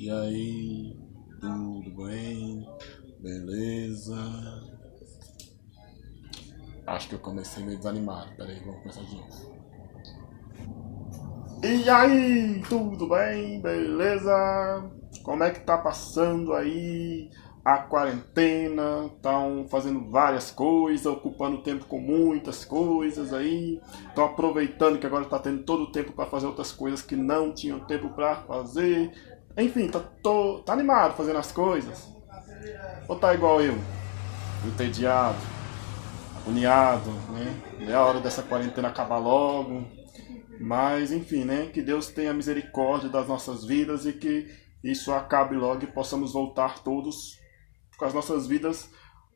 E aí, tudo bem? Beleza? Acho que eu comecei meio desanimado. Pera aí, vamos começar de novo. E aí, tudo bem? Beleza? Como é que tá passando aí a quarentena? Estão fazendo várias coisas, ocupando tempo com muitas coisas aí. Estão aproveitando que agora tá tendo todo o tempo para fazer outras coisas que não tinham tempo para fazer. Enfim, tá animado fazendo as coisas. Ou tá igual eu, entediado, agoniado, né? É a hora dessa quarentena acabar logo. Mas, enfim, né? Que Deus tenha misericórdia das nossas vidas e que isso acabe logo e possamos voltar todos com as nossas vidas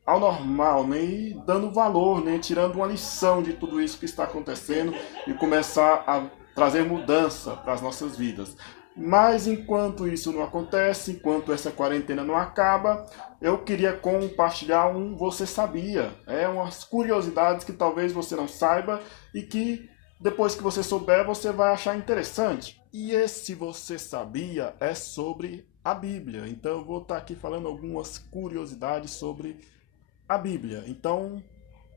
ao normal, né? E dando valor, né? Tirando uma lição de tudo isso que está acontecendo e começar a trazer mudança para as nossas vidas. Mas enquanto isso não acontece, enquanto essa quarentena não acaba, eu queria compartilhar um Você Sabia. É umas curiosidades que talvez você não saiba e que depois que você souber, você vai achar interessante. E esse Você Sabia é sobre a Bíblia. Então eu vou estar aqui falando algumas curiosidades sobre a Bíblia. Então,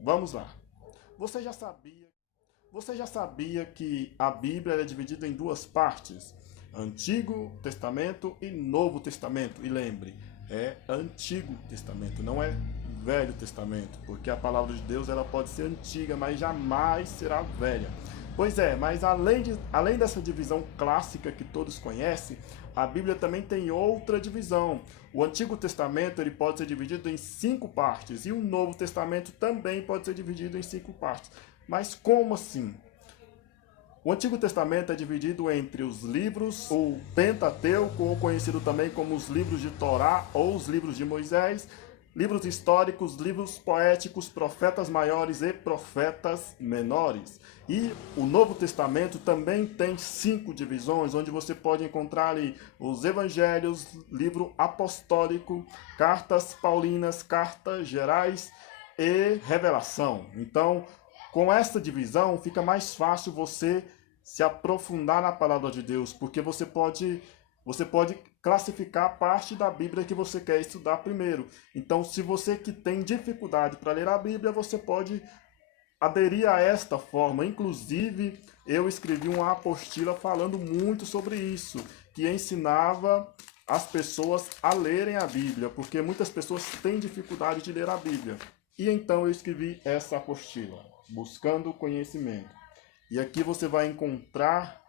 vamos lá. Você já sabia, você já sabia que a Bíblia é dividida em duas partes? Antigo Testamento e Novo Testamento. E lembre, é Antigo Testamento, não é Velho Testamento, porque a palavra de Deus ela pode ser antiga, mas jamais será velha. Pois é, mas além dessa divisão clássica que todos conhecem, a Bíblia também tem outra divisão. O Antigo Testamento ele pode ser dividido em 5 partes e o Novo Testamento também pode ser dividido em 5 partes. Mas como assim? O Antigo Testamento é dividido entre os livros, o Pentateuco, ou conhecido também como os livros de Torá ou os livros de Moisés, livros históricos, livros poéticos, profetas maiores e profetas menores. E o Novo Testamento também tem 5 divisões, onde você pode encontrar ali os evangelhos, livro apostólico, cartas paulinas, cartas gerais e revelação. Então, com essa divisão, fica mais fácil você se aprofundar na palavra de Deus, porque você pode classificar a parte da Bíblia que você quer estudar primeiro. Então, se você que tem dificuldade para ler a Bíblia, você pode aderir a esta forma. Inclusive, eu escrevi uma apostila falando muito sobre isso, que ensinava as pessoas a lerem a Bíblia, porque muitas pessoas têm dificuldade de ler a Bíblia. E então eu escrevi essa apostila, Buscando Conhecimento. E aqui você vai encontrar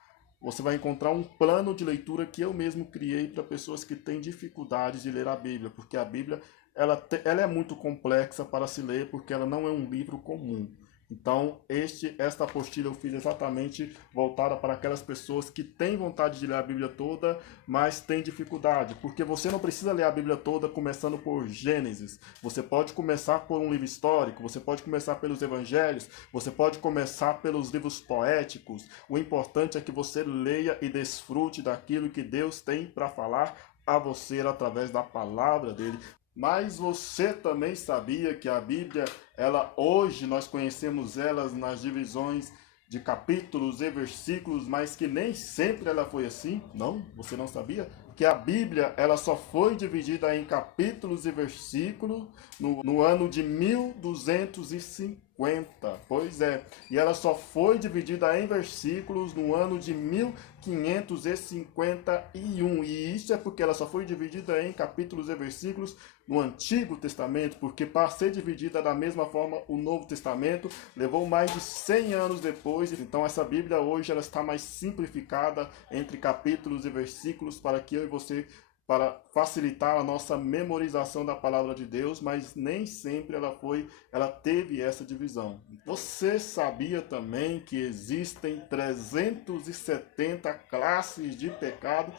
um plano de leitura que eu mesmo criei para pessoas que têm dificuldades de ler a Bíblia, porque a Bíblia ela é muito complexa para se ler, porque ela não é um livro comum. Então, esta apostila eu fiz exatamente voltada para aquelas pessoas que têm vontade de ler a Bíblia toda, mas têm dificuldade, porque você não precisa ler a Bíblia toda começando por Gênesis. Você pode começar por um livro histórico, você pode começar pelos evangelhos, você pode começar pelos livros poéticos. O importante é que você leia e desfrute daquilo que Deus tem para falar a você através da palavra dele. Mas você também sabia que a Bíblia, ela hoje nós conhecemos elas nas divisões de capítulos e versículos, mas que nem sempre ela foi assim? Não? Você não sabia? Que a Bíblia ela só foi dividida em capítulos e versículos no ano de 1250. Pois é, e ela só foi dividida em versículos no ano de 1551. E isso é porque ela só foi dividida em capítulos e versículos no Antigo Testamento, porque para ser dividida da mesma forma o Novo Testamento levou mais de 100 anos depois. Então essa Bíblia hoje ela está mais simplificada entre capítulos e versículos para que eu e você para facilitar a nossa memorização da palavra de Deus, mas nem sempre ela teve essa divisão. Você sabia também que existem 370 classes de pecado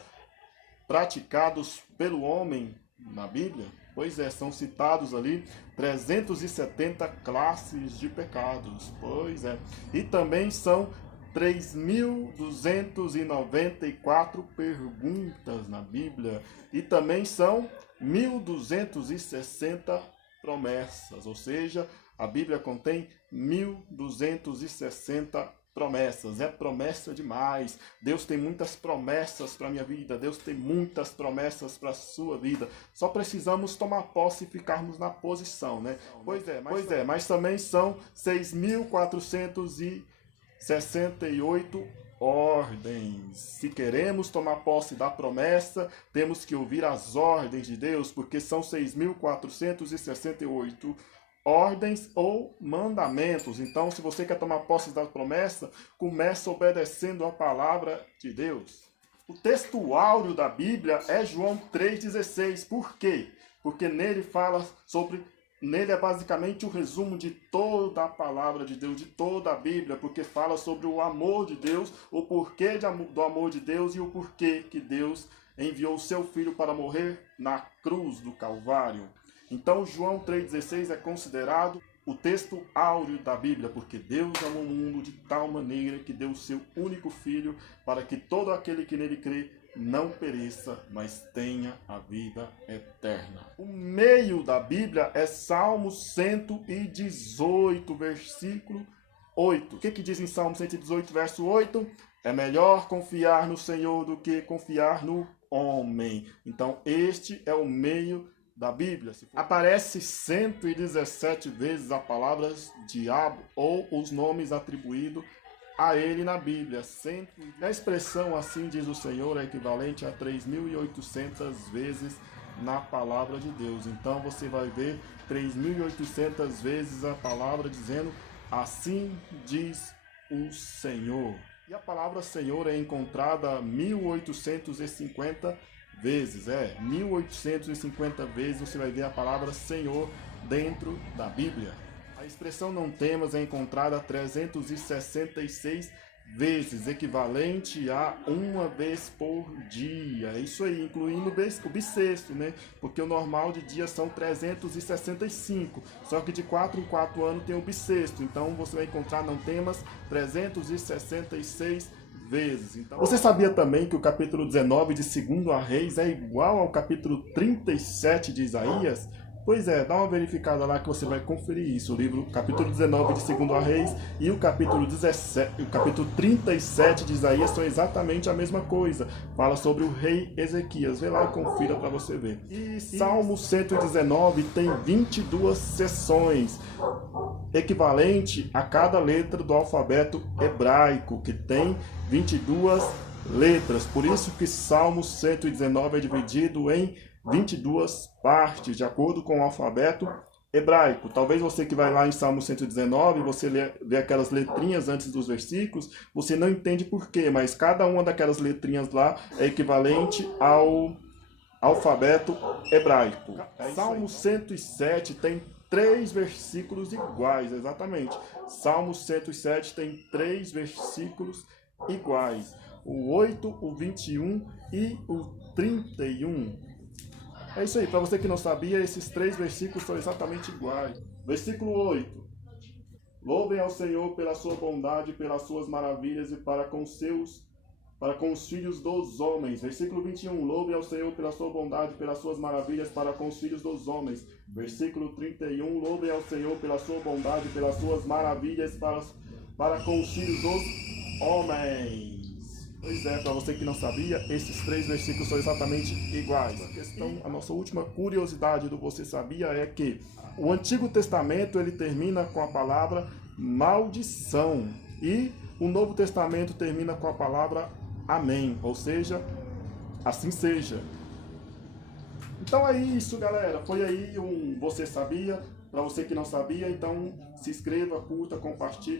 praticados pelo homem na Bíblia? Pois é, são citados ali 370 classes de pecados. Pois é. E também são 3.294 perguntas na Bíblia. E também são 1.260 promessas. Ou seja, a Bíblia contém 1.260 promessas. É promessa demais. Deus tem muitas promessas para a minha vida. Deus tem muitas promessas para a sua vida. Só precisamos tomar posse e ficarmos na posição, né? Pois é, mas também são 6.468 ordens. Se queremos tomar posse da promessa, temos que ouvir as ordens de Deus, porque são 6.468 ordens ou mandamentos. Então, se você quer tomar posse da promessa, começa obedecendo a palavra de Deus. O texto áureo da Bíblia é João 3,16. Por quê? Porque nele fala sobre... Nele é basicamente o resumo de toda a palavra de Deus, de toda a Bíblia, porque fala sobre o amor de Deus, o porquê do amor de Deus e o porquê que Deus enviou o seu Filho para morrer na cruz do Calvário. Então, João 3,16 é considerado o texto áureo da Bíblia, porque Deus amou o mundo de tal maneira que deu o seu único Filho para que todo aquele que nele crê não pereça, mas tenha a vida eterna. O meio da Bíblia é Salmo 118, versículo 8. O que diz em Salmo 118, verso 8? É melhor confiar no Senhor do que confiar no homem. Então, este é o meio da Bíblia. Aparece 117 vezes a palavra diabo ou os nomes atribuídos a ele na Bíblia. A expressão assim diz o Senhor é equivalente a 3.800 vezes na palavra de Deus. Então você vai ver 3.800 vezes a palavra dizendo assim diz o Senhor. E a palavra Senhor é encontrada 1.850 vezes. 1.850 vezes você vai ver a palavra Senhor dentro da Bíblia. A expressão não temas é encontrada 366 vezes, equivalente a uma vez por dia. É isso aí, incluindo o bissexto, né? Porque o normal de dia são 365, só que de 4 em 4 anos tem o bissexto. Então você vai encontrar não temas 366 vezes. Então, você sabia também que o capítulo 19 de 2 Reis é igual ao capítulo 37 de Isaías? Pois é, dá uma verificada lá que você vai conferir isso. O livro, capítulo 19 de 2 Reis e o capítulo 37 de Isaías são exatamente a mesma coisa. Fala sobre o rei Ezequias. Vê lá e confira para você ver. E Salmo 119 tem 22 seções, equivalente a cada letra do alfabeto hebraico, que tem 22 letras. Por isso que Salmo 119 é dividido em 22 partes, de acordo com o alfabeto hebraico. Talvez você que vai lá em Salmo 119, você vê aquelas letrinhas antes dos versículos, você não entende por quê, mas cada uma daquelas letrinhas lá é equivalente ao alfabeto hebraico. Salmo 107 tem 3 versículos iguais, exatamente. Salmo 107 tem 3 versículos iguais. O 8, o 21 e o 31. É isso aí, para você que não sabia, esses 3 versículos são exatamente iguais. Versículo 8. Louvem ao Senhor pela sua bondade, pelas suas maravilhas e para com os filhos dos homens. Versículo 21. Louvem ao Senhor pela sua bondade, pelas suas maravilhas para com os filhos dos homens. Versículo 31. Louvem ao Senhor pela sua bondade, pelas suas maravilhas para com os filhos dos homens. Pois é, para você que não sabia, esses 3 versículos são exatamente iguais. A nossa última curiosidade do Você Sabia é que o Antigo Testamento ele termina com a palavra maldição e o Novo Testamento termina com a palavra amém, ou seja, assim seja. Então é isso, galera. Foi aí um Você Sabia. Para você que não sabia, então se inscreva, curta, compartilhe.